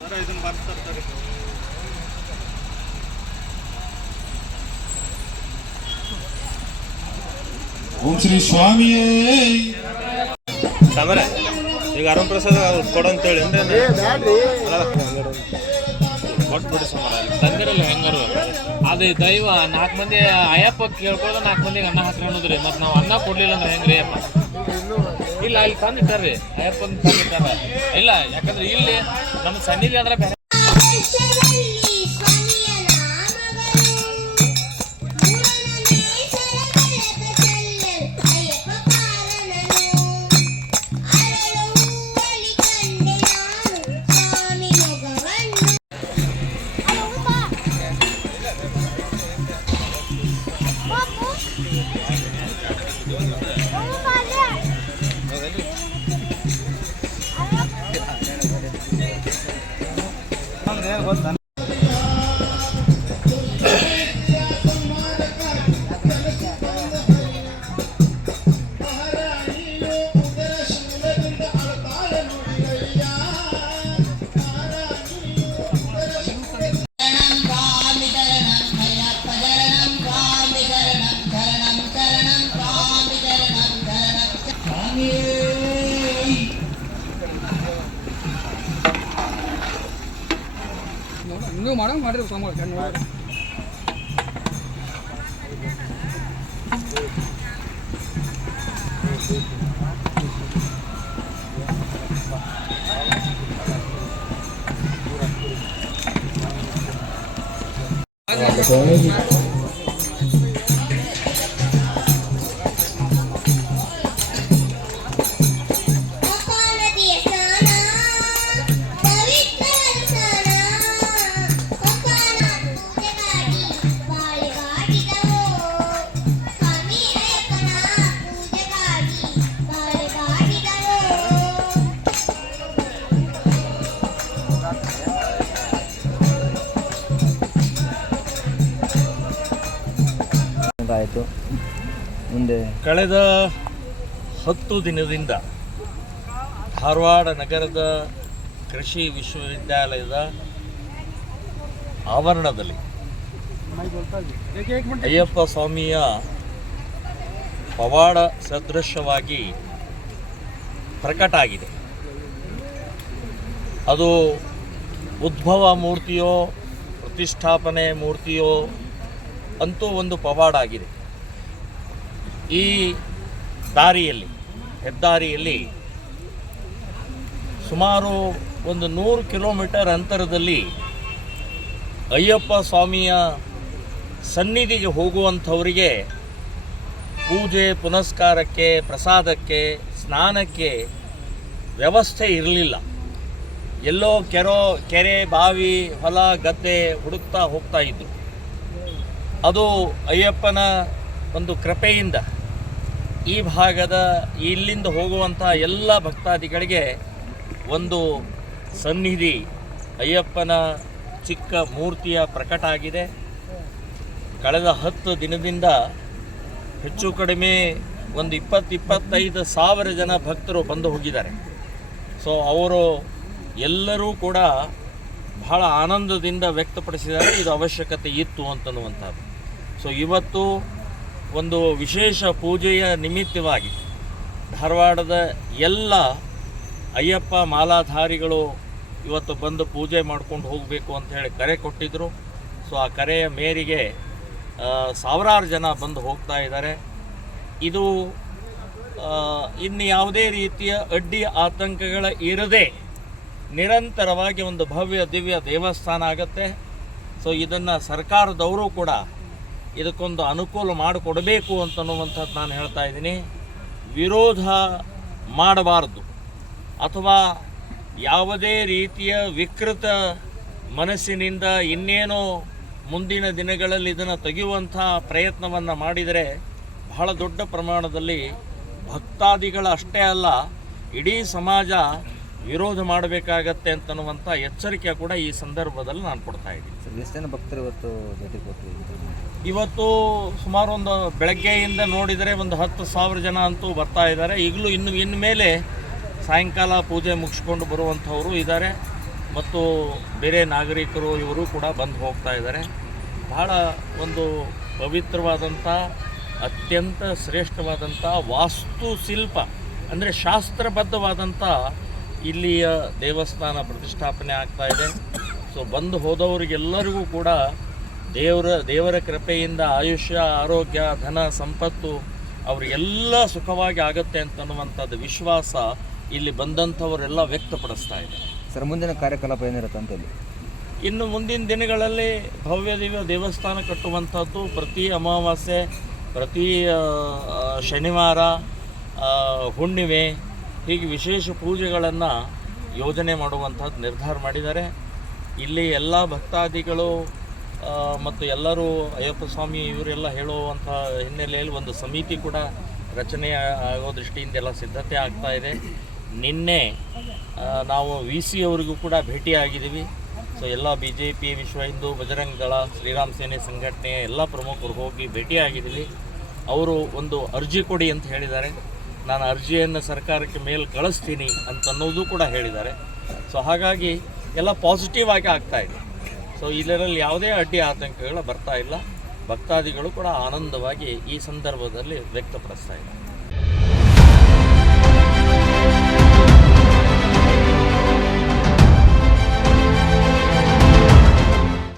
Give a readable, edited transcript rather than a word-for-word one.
ಓಂ ಶ್ರೀ ಸ್ವಾಮಿಯೇ ಸಾಮರ ಈಗ ಅರುಣ್ ಪ್ರಸಾದ್ ಕೊಡಂತೇಳಿ ಕೊಟ್ಬಿಡಿ ಸುಮಾರ ತಂದಿರಲ್ಲ ಹೆಂಗಾರು ಅದು ದೈವ 4 ಮಂದಿ ಅಯ್ಯಪ್ಪ ಕೇಳ್ಕೊಳ್ಳೋದು 4 ಮಂದಿಗೆ ಅನ್ನ ಹಾಕ್ರಿ ಅನ್ನೋದ್ರಿ ಮತ್ತು ನಾವು ಅನ್ನ ಕೊಡ್ಲಿಲ್ಲ ಅಂದ್ರೆ ಹೆಂಗ್ರಿ ಅಪ್ಪ? ಇಲ್ಲ ಇಲ್ಲಿ ತಂದಿಟ್ಟಾರ್ರಿ ಅಯ್ಯಪ್ಪನ ತಂದಿಟ್ಟಾರ. ಇಲ್ಲ ಯಾಕಂದ್ರೆ ಇಲ್ಲಿ ನಮ್ಮ ಸನ್ನಿಧಿ ಅಂದ್ರೆ ಬೇರೆ ನೀವು ಮಾಡಂಗೆ ಮಾಡಿರಿ ಸಾಮಾನು ಆಯಿತು. ಮುಂದೆ ಕಳೆದ 10 ದಿನದಿಂದ ಧಾರವಾಡ ನಗರದ ಕೃಷಿ ವಿಶ್ವವಿದ್ಯಾಲಯದ ಆವರಣದಲ್ಲಿ ಅಯ್ಯಪ್ಪ ಸ್ವಾಮಿಯ ಪವಾಡ ಸದೃಶವಾಗಿ ಪ್ರಕಟ ಆಗಿದೆ. ಅದು ಉದ್ಭವ ಮೂರ್ತಿಯೋ ಪ್ರತಿಷ್ಠಾಪನೆ ಮೂರ್ತಿಯೋ ಅಂತೂ ಒಂದು ಪವಾಡ ಆಗಿದೆ. ಈ ದಾರಿಯಲ್ಲಿ ಹೆದ್ದಾರಿಯಲ್ಲಿ ಸುಮಾರು ಒಂದು 100 ಕಿಲೋಮೀಟರ್ ಅಂತರದಲ್ಲಿ ಅಯ್ಯಪ್ಪ ಸ್ವಾಮಿಯ ಸನ್ನಿಧಿಗೆ ಹೋಗುವಂಥವರಿಗೆ ಪೂಜೆ ಪುನಸ್ಕಾರಕ್ಕೆ ಪ್ರಸಾದಕ್ಕೆ ಸ್ನಾನಕ್ಕೆ ವ್ಯವಸ್ಥೆ ಇರಲಿಲ್ಲ. ಎಲ್ಲೋ ಕೆರೆ ಬಾವಿ ಹೊಲ ಗದ್ದೆ ಹುಡುಕ್ತಾ ಹೋಗ್ತಾ ಇದ್ದರು. ಅದು ಅಯ್ಯಪ್ಪನ ಒಂದು ಕೃಪೆಯಿಂದ ಈ ಭಾಗದ ಇಲ್ಲಿಂದ ಹೋಗುವಂಥ ಎಲ್ಲ ಭಕ್ತಾದಿಗಳಿಗೆ ಒಂದು ಸನ್ನಿಧಿ ಅಯ್ಯಪ್ಪನ ಚಿಕ್ಕ ಮೂರ್ತಿಯ ಪ್ರಕಟ ಆಗಿದೆ. ಕಳೆದ 10 ದಿನದಿಂದ ಹೆಚ್ಚು ಕಡಿಮೆ ಒಂದು 20-25 ಸಾವಿರ ಜನ ಭಕ್ತರು ಬಂದು ಹೋಗಿದ್ದಾರೆ. ಸೊ ಅವರು ಎಲ್ಲರೂ ಕೂಡ ಬಹಳ ಆನಂದದಿಂದ ವ್ಯಕ್ತಪಡಿಸಿದ್ದಾರೆ ಇದು ಅವಶ್ಯಕತೆ ಇತ್ತು ಅಂತನ್ನುವಂಥದ್ದು. ಸೊ ಇವತ್ತು ಒಂದು ವಿಶೇಷ ಪೂಜೆಯ ನಿಮಿತ್ತವಾಗಿ ಧಾರವಾಡದ ಎಲ್ಲ ಅಯ್ಯಪ್ಪ ಮಾಲಾಧಾರಿಗಳು ಇವತ್ತು ಬಂದು ಪೂಜೆ ಮಾಡ್ಕೊಂಡು ಹೋಗಬೇಕು ಅಂತ ಹೇಳಿ ಕರೆ ಕೊಟ್ಟಿದ್ದರು. ಸೊ ಆ ಕರೆಯ ಮೇರೆಗೆ ಸಾವಿರಾರು ಜನ ಬಂದು ಹೋಗ್ತಾ ಇದ್ದಾರೆ. ಇದು ಇನ್ನು ಯಾವುದೇ ರೀತಿಯ ಅಡ್ಡಿ ಆತಂಕಗಳ ಇರದೆ ನಿರಂತರವಾಗಿ ಒಂದು ಭವ್ಯ ದಿವ್ಯ ದೇವಸ್ಥಾನ ಆಗುತ್ತೆ. ಸೊ ಇದನ್ನು ಸರ್ಕಾರದವರು ಕೂಡ ಇದಕ್ಕೊಂದು ಅನುಕೂಲ ಮಾಡಿಕೊಡಬೇಕು ಅಂತನ್ನುವಂಥದ್ದು ನಾನು ಹೇಳ್ತಾ ಇದ್ದೀನಿ. ವಿರೋಧ ಮಾಡಬಾರ್ದು ಅಥವಾ ಯಾವುದೇ ರೀತಿಯ ವಿಕೃತ ಮನಸ್ಸಿನಿಂದ ಇನ್ನೇನೋ ಮುಂದಿನ ದಿನಗಳಲ್ಲಿ ಇದನ್ನು ತೆಗೆಯುವಂಥ ಪ್ರಯತ್ನವನ್ನು ಮಾಡಿದರೆ ಬಹಳ ದೊಡ್ಡ ಪ್ರಮಾಣದಲ್ಲಿ ಭಕ್ತಾದಿಗಳ ಅಷ್ಟೇ ಅಲ್ಲ ಇಡೀ ಸಮಾಜ ವಿರೋಧ ಮಾಡಬೇಕಾಗತ್ತೆ ಅಂತನ್ನುವಂಥ ಎಚ್ಚರಿಕೆ ಕೂಡ ಈ ಸಂದರ್ಭದಲ್ಲಿ ನಾನು ಕೊಡ್ತಾ ಇದ್ದೀನಿ. ಎಷ್ಟು ಜನ ಭಕ್ತರು ಇವತ್ತು ಭೇಟಿ ಕೊಟ್ಟರು? ಇವತ್ತು ಸುಮಾರು ಒಂದು ಬೆಳಗ್ಗೆಯಿಂದ ನೋಡಿದರೆ ಒಂದು 10,000 ಜನ ಅಂತೂ ಬರ್ತಾ ಇದ್ದಾರೆ. ಈಗಲೂ ಇನ್ನು ಮೇಲೆ ಸಾಯಂಕಾಲ ಪೂಜೆ ಮುಗಿಸ್ಕೊಂಡು ಬರುವಂಥವರು ಇದ್ದಾರೆ. ಮತ್ತು ಬೇರೆ ನಾಗರಿಕರು ಇವರು ಕೂಡ ಬಂದು ಹೋಗ್ತಾ ಇದ್ದಾರೆ. ಬಹಳ ಒಂದು ಪವಿತ್ರವಾದಂಥ ಅತ್ಯಂತ ಶ್ರೇಷ್ಠವಾದಂಥ ವಾಸ್ತುಶಿಲ್ಪ ಅಂದರೆ ಶಾಸ್ತ್ರಬದ್ಧವಾದಂಥ ಇಲ್ಲಿಯ ದೇವಸ್ಥಾನ ಪ್ರತಿಷ್ಠಾಪನೆ ಆಗ್ತಾ ಇದೆ. ಸೊ ಬಂದು ಹೋದವರಿಗೆಲ್ಲರಿಗೂ ಕೂಡ ದೇವರ ಕೃಪೆಯಿಂದ ಆಯುಷ್ಯ, ಆರೋಗ್ಯ, ಧನ, ಸಂಪತ್ತು ಅವರಿಗೆಲ್ಲ ಸುಖವಾಗಿ ಆಗುತ್ತೆ ಅಂತನ್ನುವಂಥದ್ದು ವಿಶ್ವಾಸ ಇಲ್ಲಿ ಬಂದಂಥವರೆಲ್ಲ ವ್ಯಕ್ತಪಡಿಸ್ತಾ ಇದೆ. ಸರ್ ಮುಂದಿನ ಕಾರ್ಯಕಲಾಪ ಏನಿರುತ್ತೆ ಅಂತ ಹೇಳಿ? ಇನ್ನು ಮುಂದಿನ ದಿನಗಳಲ್ಲಿ ಭವ್ಯ ದಿವ್ಯ ದೇವಸ್ಥಾನ ಕಟ್ಟುವಂಥದ್ದು, ಪ್ರತಿ ಅಮಾವಾಸ್ಯೆ, ಪ್ರತಿ ಶನಿವಾರ, ಹುಣ್ಣಿಮೆ ಹೀಗೆ ವಿಶೇಷ ಪೂಜೆಗಳನ್ನು ಯೋಜನೆ ಮಾಡುವಂಥದ್ದು ನಿರ್ಧಾರ ಮಾಡಿದ್ದಾರೆ. ಇಲ್ಲಿ ಎಲ್ಲ ಭಕ್ತಾದಿಗಳು ಮತ್ತು ಎಲ್ಲರೂ ಅಯ್ಯಪ್ಪ ಸ್ವಾಮಿ ಇವರೆಲ್ಲ ಹೇಳುವಂಥ ಹಿನ್ನೆಲೆಯಲ್ಲಿ ಒಂದು ಸಮಿತಿ ಕೂಡ ರಚನೆ ಆಗೋ ದೃಷ್ಟಿಯಿಂದ ಎಲ್ಲ ಸಿದ್ಧತೆ ಆಗ್ತಾ ಇದೆ. ನಿನ್ನೆ ನಾವು VC ಅವರಿಗೂ ಕೂಡ ಭೇಟಿಯಾಗಿದ್ದೀವಿ. ಸೊ ಎಲ್ಲ BJP, ವಿಶ್ವ ಹಿಂದೂ, ಬಜರಂಗ ದಳ, ಶ್ರೀರಾಮ್ ಸೇನೆ ಸಂಘಟನೆ ಎಲ್ಲ ಪ್ರಮುಖರು ಹೋಗಿ ಭೇಟಿಯಾಗಿದ್ದೀವಿ. ಅವರು ಒಂದು ಅರ್ಜಿ ಕೊಡಿ ಅಂತ ಹೇಳಿದ್ದಾರೆ. ನಾನು ಅರ್ಜಿಯನ್ನು ಸರ್ಕಾರಕ್ಕೆ ಮೇಲ್ ಕಳಿಸ್ತೀನಿ ಅಂತನ್ನೋದು ಕೂಡ ಹೇಳಿದ್ದಾರೆ. ಸೊ ಹಾಗಾಗಿ ಎಲ್ಲ ಪಾಸಿಟಿವ್ ಆಗಿ ಆಗ್ತಾ ಇದೆ. ಸೊ ಇದರಲ್ಲಿ ಯಾವುದೇ ಅಡ್ಡಿ ಆತಂಕಗಳು ಬರ್ತಾ ಇಲ್ಲ. ಭಕ್ತಾದಿಗಳು ಕೂಡ ಆನಂದವಾಗಿ ಈ ಸಂದರ್ಭದಲ್ಲಿ ವ್ಯಕ್ತಪಡಿಸ್ತಾ ಇದ್ದಾರೆ.